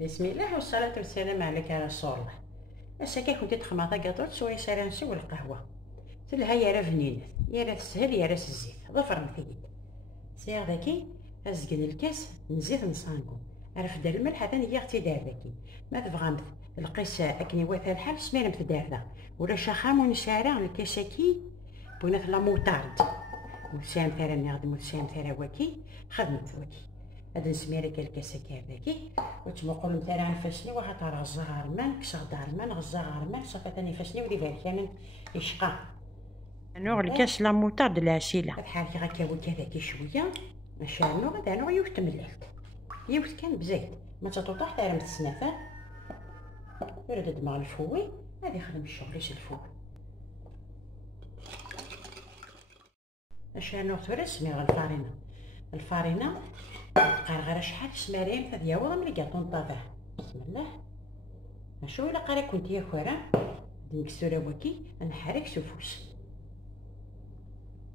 بسم الله والصلاة والسلام عليك يا رسول الله. أساكي كنت تخماطا كاطوط سوايا سرانسي والقهوة تلها يا راه فنينات يا راه السهل يا راه الزيت ظفر مثيد سيغ ذاكي أزقن الكاس نزيد نصانكو عرف دار الملح هذا نيا اختي دار ذاكي ما تبغى القيس أكني واثا الحال سمير متدار ذا ولا شخام ونشارع الكاساكي بغينا لا موطارد وسام ثرا نخدم وسام ثرا واكي خدمت واكي هذا نسميري الكاساكي هذاكي وتمقول مثلا نفسني واحد راه الزهر مان كسر دار مان الزهر مان صافي ثاني فاسني ودي بالك انا يشقى نوع الكاس لا موطارد العسيله بحال كي غاكاوي كذاك شويه ماشي نوع هذا نوع يوت ملحت يوت كان بزيت ما تطوطح حتى راه السنافه يرد دماغ الفوي هذه خدم الشغل ليش الفوي اش نوع ثورة سميها الفارينه غير شحال سمارين هاد يا والله ملي كاطون طافح بسم الله شو الا قرا كنت يا خويا نكسر واكي نحرك سفوس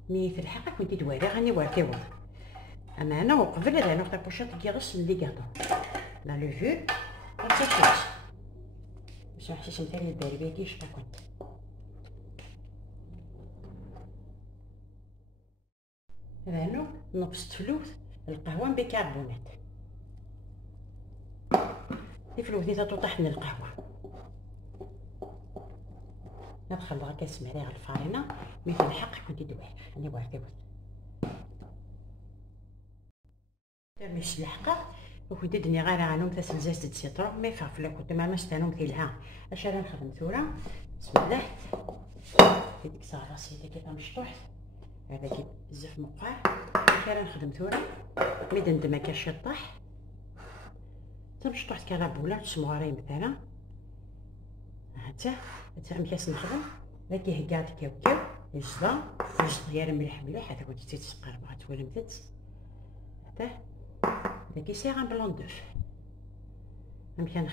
مي في الحقيقه كنت دواري غاني واركي وضع اما انا وقبل هذا نقطه بوشات كيغس اللي كاطون لا لوفور نتاكلش باش ما نحسش مثلا الباربيه كيش كنت هذا نوع نقص فلوس القهوه بيكربونات الفلوس دي تطيح من القهوه ندخل غا كاس مريغ الفارينه مثل الحق كنت دوار راني واعره مش الحقه وكنت دني غير عنهم تاس زيت السيترون مي فافله كنت ما مستانهم كيلها اش راه نخدم ثوره بسم الله ديك صار راسي ديك مشطوح هذا كي بزاف مقع كي نخدم ثوره مي دندما كشطاح تمشطوح كرابوله تسمواري مثلا هاتا مكاس نخدم هاكي هكاط كاوكاو الزبا ديال مليح هذا كنت تيتسقر بغات تولمتت هذا داكي سيغ بلون دوف مكان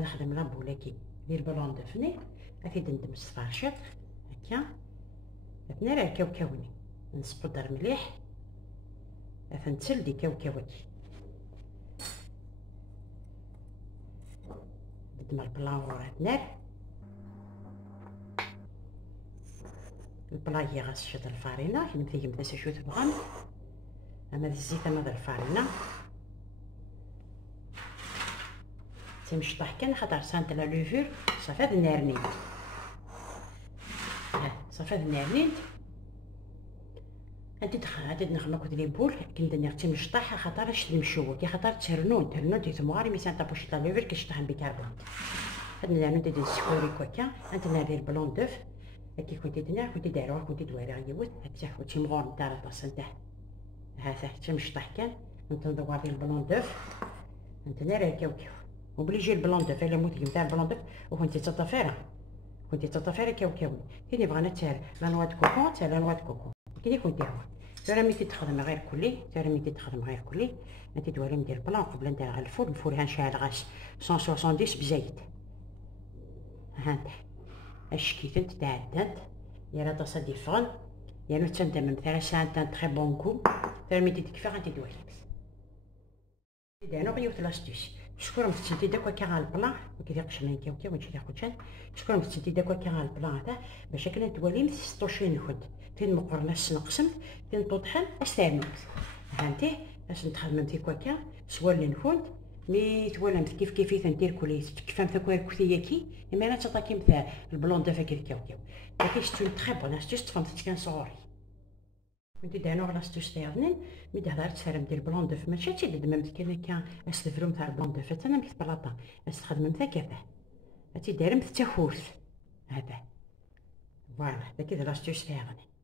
نخدم لابوله كي ديال بلون دوفني هاكي دندم الصفارشط هكا اثنا راه كاوكاوني نسقو دار مليح نتسل دي كاوكاواتي بدنا البلاور نار البلاي غاس شد الفارينه كي نبدا يمدا شو تبغى انا الزيت انا الفارينه تمشطح كان خاطر سانت لا لوفور صافي هاد النارنين صافي هاد النارنين انت دخل نخدم كنت لي بول كنت نرتي مشطح خاطر شد مشوه كي خاطر ترنون تيتمواري مي سانتا بوشيط لا لوفور كيشطح بيكربونات هاد النارنين تدير السكوري كوكا انت نادير بلون دوف كي كنت دايروها كنت دواري يوت هكا كنت مغور نتاع الطاس نتاع هذا تمشطح كان نتندور ديال البلون دوف انت ناري كاوكاو وبليجي البلون دوف الا موت نتاع البلون دوف وكنتي تطفيره كاوكاو كي بغينا تاع لا نوا دو كوكو تاع لا نوا دو كوكو كي كنت هو ترى مي تخدم غير كلي انت دواري ندير بلان قبل ندير على الفور نشعل غاس 170 بزيت هانت اشكيت انت تعدات يا لا تصدي فغن يا نو تندم مثلا سانت تري بون كو ترى مي تكفى غادي دوالي انا غيوت لاستيس شكون مستنتي داك كاع على البلان كي قشرين كاوكا ونجي ناخذ شان شكون مستنتي داك كاع على البلان هذا باش كنا توالي 26 نخد فين مقرناش نقسم فين طوطحن استعملت فهمتي باش نتخدم في كوكا سوال اللي نكون مي تولمت كيف ندير كوليس كيفاش تكون كوثياكي اما انا تعطيكي مثال البلون دا فاكر كاوكا كاينش تون تري بون استيس تفهمت كان صغوري كنت دانو على ستوستيرنين مي دهرت سارم ديال بلون دوف ماشي تي دممت كان استفرم تاع البلون دوف انا مكتب بلاطه استخدم نتا كذا هاتي دايرم تاخوث هذا فوالا هذا كذا لاستوستيرنين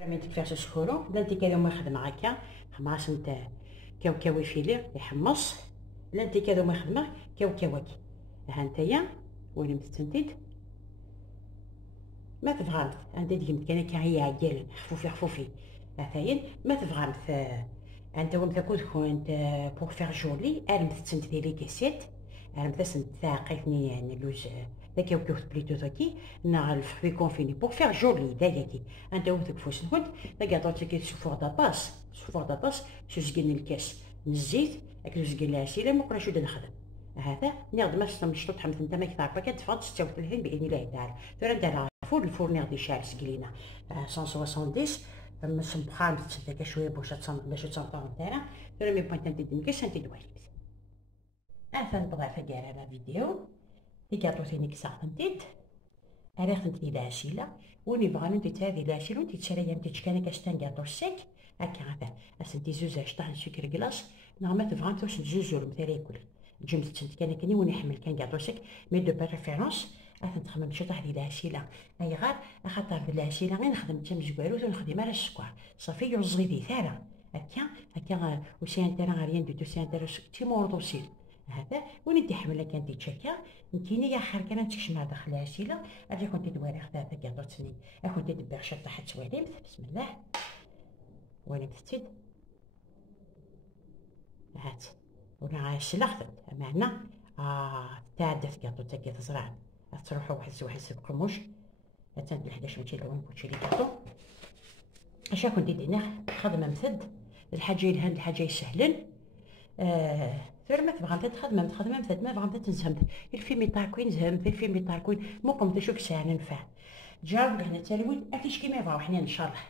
رمي تكفاش شكورو بدا انت كذا ما خدم هكا خماس نتا كاوكاوي فيلي يحمص لا انت كذا ما خدمه كاوكاوكي ها نتايا وين متسنتيد ما تبغى عندي ديما كان هي عقال خفوفي مثلا ما تبغى انت ومت كنت بور فير جولي ارمت تسنت ديالي كاسيت ارمت تسنت ثاقيتني يعني لوج داك يوكوت بليتو تاكي نا الفري كونفيني بور فير جولي داكي انت ومت كفوس نكون داك عطوتي كي سوفور دا باس شو زقن الكاس الزيت اكل زكي لاسيلا مقرا شو نخدم هذا نغد ما مشطوط حمث نتا ما كثار باكيت فاض 36 باذن الله تعالى. ثورة ندير الفور نغدي شاعل سكلينا 170 مس بخار تسدك شويه باش تصنطون تاعنا. ثورة مي بوينت نتي دمكي سنتي دواليت اثن بضعف كاع على فيديو لي كاطو ثينيك ساعتنتيت أنا خدمت لي لاشيلا وني بغا ندير هذه لاشيلا ونتي تشري نتي كان كاستان كاطو سيك هكا هذا اسنتي زوج طاح سكر كلاص نورمال تفغام توش جوج يورو مثلا ياكل جمت تشنت كان كني وني حمل كان كاطو سيك مي دو بريفيرونس اثن تخمم شو طاح لي لاشيلا اي غار خاطر في لاشيلا غير نخدم تم زكوارو ونخدم على السكر صافي يوزغي لي ثالا هكا وسي انترا غاريان دو سي انترا تي موردوسيل هذا وندي حمله كانت تشكا نتيني يا خير كان تكشم على داخل العسيله اجي كنت دواري خدا هذا كاطوتني كنت دبر شط حتى تواليمت بسم الله وليمت تيد هات ولا عايش لخدت معنا تعدت كاطو تاكي تزرع تروحوا واحد القموش تاند 11 متي لون بوتشي لي كاطو اش كنت دينا خدمه مثد الحاجه الهند الحاجه سهلن ثرمت بغمت تخدم مثد ما بغمت تنزهمت الفيلم يطاركوين زهمت الفيلم يطاركوين مو قمت شوك ساعه ننفع جاوب هنا تالوين اكيش كيما يبغاو حنا ان شاء الله.